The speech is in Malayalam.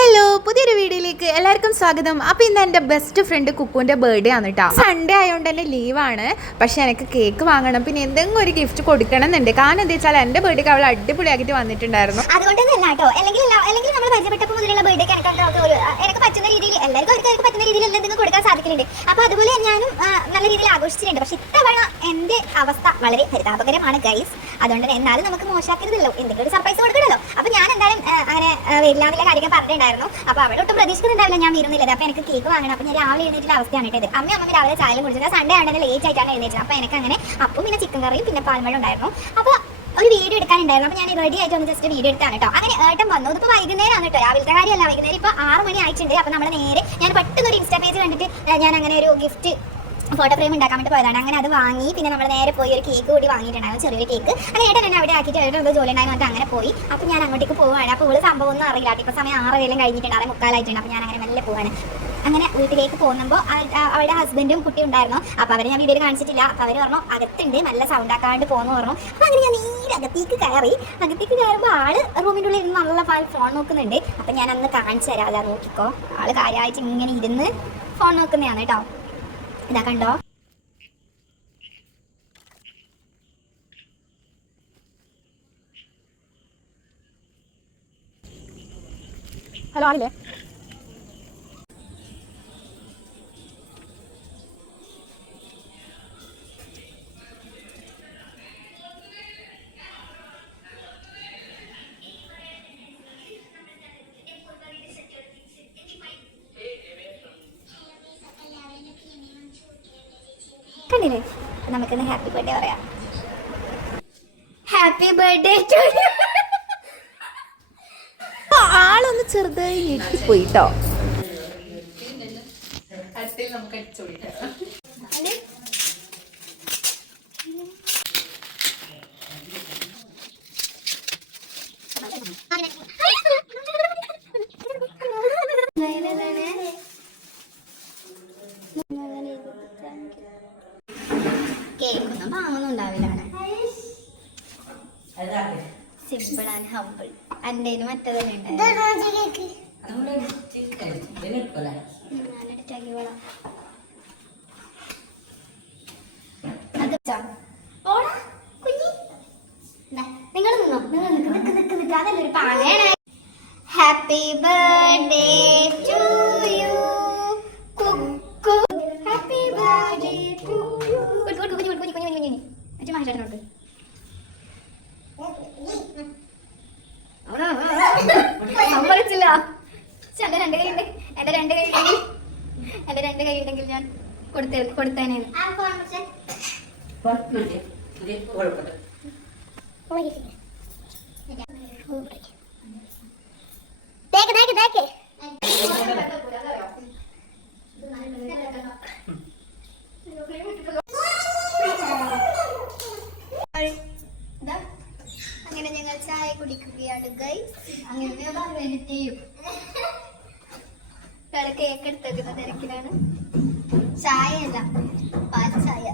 ഹലോ, പുതിയൊരു വീഡിയോയിലേക്ക് എല്ലാവർക്കും സ്വാഗതം. അപ്പോൾ ഇന്ന് എൻ്റെ ബെസ്റ്റ് ഫ്രണ്ട് കുക്കുവിൻ്റെ ബർത്ത്ഡേ ആണ് കേട്ടോ. സൺഡേ ആയതുകൊണ്ട് തന്നെ ലീവാണ്. പക്ഷെ എനിക്ക് കേക്ക് വാങ്ങണം, പിന്നെ എന്തെങ്കിലും ഒരു ഗിഫ്റ്റ് കൊടുക്കണം എന്നുണ്ട്. കാരണം എന്താ വെച്ചാൽ എൻ്റെ ബർത്ത്ഡേക്ക് അവൾ അടിപൊളിയാക്കിയിട്ട് വന്നിട്ടുണ്ടായിരുന്നു. അതുകൊണ്ട് തന്നെ കേട്ടോ, അല്ലെങ്കിൽ നമ്മൾ പരിചയപ്പെട്ടപ്പോൾ മുതലുള്ള ബർത്ത്ഡേക്ക് എനിക്ക് പറ്റുന്ന രീതിയിൽ എല്ലാവർക്കും പറ്റുന്ന രീതിയിൽ എന്തെങ്കിലും കൊടുക്കാൻ സാധിക്കുന്നുണ്ട്. അപ്പോൾ അതുപോലെ ഞാനും നല്ല രീതിയിൽ ആഘോഷിച്ചിട്ടുണ്ട്. പക്ഷെ ഇത്തവണ എൻ്റെ അവസ്ഥ വളരെ പരിതാപകരമാണ് ഗൈസ്. അതുകൊണ്ട് തന്നെ എന്നാലും നമുക്ക് മോശമാക്കരുതല്ലോ, എന്തെങ്കിലും ഒരു സർപ്രൈസ് കൊടുക്കണമല്ലോ. അപ്പോൾ ഞാൻ എന്തായാലും അങ്ങനെ വരില്ലാന്നുള്ള കാര്യം പറഞ്ഞിട്ടുണ്ടായിരുന്നു. അപ്പോൾ അവിടെ ഒട്ടും പ്രതീക്ഷിക്കുന്നുണ്ടാവില്ല ഞാൻ വരുന്നില്ല. അപ്പോൾ എനിക്ക് കേക്ക് വാങ്ങണം. അപ്പോൾ ഞാൻ രാവിലെ എഴുന്നേറ്റുള്ള അവസ്ഥയാണ് കേട്ടത്. അമ്മ രാവിലെ ചായ കുടിച്ചത്. സൺഡേ ആണെങ്കിൽ ലേറ്റ് ആയിട്ടാണ് എഴുന്നേറ്റത്. അപ്പോൾ എനിക്ക് അങ്ങനെ അപ്പം പിന്നെ ചിക്കൻ കറിയും പിന്നെ പാൽമഴ ഉണ്ടായിരുന്നു. അപ്പോൾ ഒരു വീഡിയോ എടുക്കാനുണ്ടായിരുന്നു. അപ്പോൾ ഞാൻ റെഡി ആയിട്ട് ഒന്ന് ജസ്റ്റ് വീഡിയോ എടുത്താണ് കേട്ടോ. അങ്ങനെ ഏട്ടൻ വന്നു. ഇതിപ്പോൾ വൈകുന്നേരമാണ് കേട്ടോ, രാവിലത്തെ കാര്യമല്ല. വൈകുന്നേരം ഇപ്പോൾ 6 മണി ആയിട്ടുണ്ട്. അപ്പോൾ നമ്മൾ നേരെ ഞാൻ പെട്ടെന്ന് ഒരു ഇൻസ്റ്റാ പേജ് കണ്ടിട്ട് ഞാൻ അങ്ങനെ ഒരു ഗിഫ്റ്റ് ഫോട്ടോ ഫ്രെയിം ഉണ്ടാക്കാൻ വേണ്ടി പോയതാണ്. അങ്ങനെ അത് വാങ്ങി പിന്നെ നമ്മൾ നേരെ പോയി ഒരു കേക്ക് കൂടി വാങ്ങിയിട്ടുണ്ടായിരുന്നു, ചെറിയൊരു കേക്ക്. അങ്ങനെ ഏട്ടൻ എന്നെ അവിടെ ആക്കിയിട്ട് ഏട്ടൻ എന്തോ ജോലി ഉണ്ടായിരുന്നു. എന്നിട്ട് അങ്ങനെ പോയി. അപ്പോൾ ഞാൻ അങ്ങോട്ടേക്ക് പോവുകയാണ്. അപ്പോൾ ഇവള് സംഭവം ഒന്നും അറിയില്ല. ഇപ്പോൾ സമയം 6 കഴിഞ്ഞിട്ടുണ്ട്, 6:45. അപ്പോൾ ഞാൻ അങ്ങനെ മെല്ലെ പോവാണ്. അങ്ങനെ വീട്ടിലേക്ക് പോകുമ്പോൾ അവരുടെ ഹസ്ബൻഡും കുട്ടിയും ഉണ്ടായിരുന്നു. അപ്പോൾ അവരെ ഞാൻ വീഡിയോയിൽ കാണിച്ചിട്ടില്ല. അപ്പോൾ അവർ പറഞ്ഞു അകത്തുണ്ട്, നല്ല സൗണ്ട് ആക്കാണ്ട് പോകുന്നു പറഞ്ഞു. അപ്പോൾ അങ്ങനെ ഞാൻ നേരെ അകത്തേക്ക് കയറുമ്പോൾ ആള് റൂമിൻ്റെ ഉള്ളിൽ ഇരുന്ന് നല്ല ഫോൺ നോക്കുന്നുണ്ട്. അപ്പം ഞാൻ അന്ന് കാണിച്ചു തരാം, അല്ല നോക്കിക്കോ. ആള് കാര്യമായിട്ട് ഇങ്ങനെ ഇരുന്ന് ഫോൺ നോക്കുന്നതാണ് കേട്ടോ. ഇതാ കണ്ടോ. ഹലോ, ആളില്ലേ? കണ്ടില്ലേ, നമുക്കിന്ന് ഹാപ്പി ബർത്ത്ഡേ പറയാം. Happy birthday to you. ആളൊന്ന് ചെറുതായി ഞെട്ടിപ്പോയി കേട്ടോ. കേക്കൊന്നും വാങ്ങുന്നുണ്ടാവില്ല, സിമ്പിൾ ആൻഡ് ഹംബിൾ. എൻ്റെ മറ്റേതല്ലേ നിങ്ങൾ നിന്നോ, നിക്ക് അതല്ലൊരു പാങ്ങയാണ്. Happy birthday to you Kukku. Happy birthday to you. കുഞ്ഞു മാറ്റാനോട്ട് സമ്മതിച്ചില്ല. എന്റെ രണ്ട് കൈ ഉണ്ടെങ്കിൽ ഞാൻ കൊടുത്തേനെ. അങ്ങനെ ഞങ്ങൾ ചായ കുടിക്കുകയാണ് ഗൈസ്. അങ്ങനെ ചെയ്യും. കേക്ക് എടുത്തേക്കുന്ന തിരക്കിലാണ്. ചായ അല്ല, പാൽ ചായ.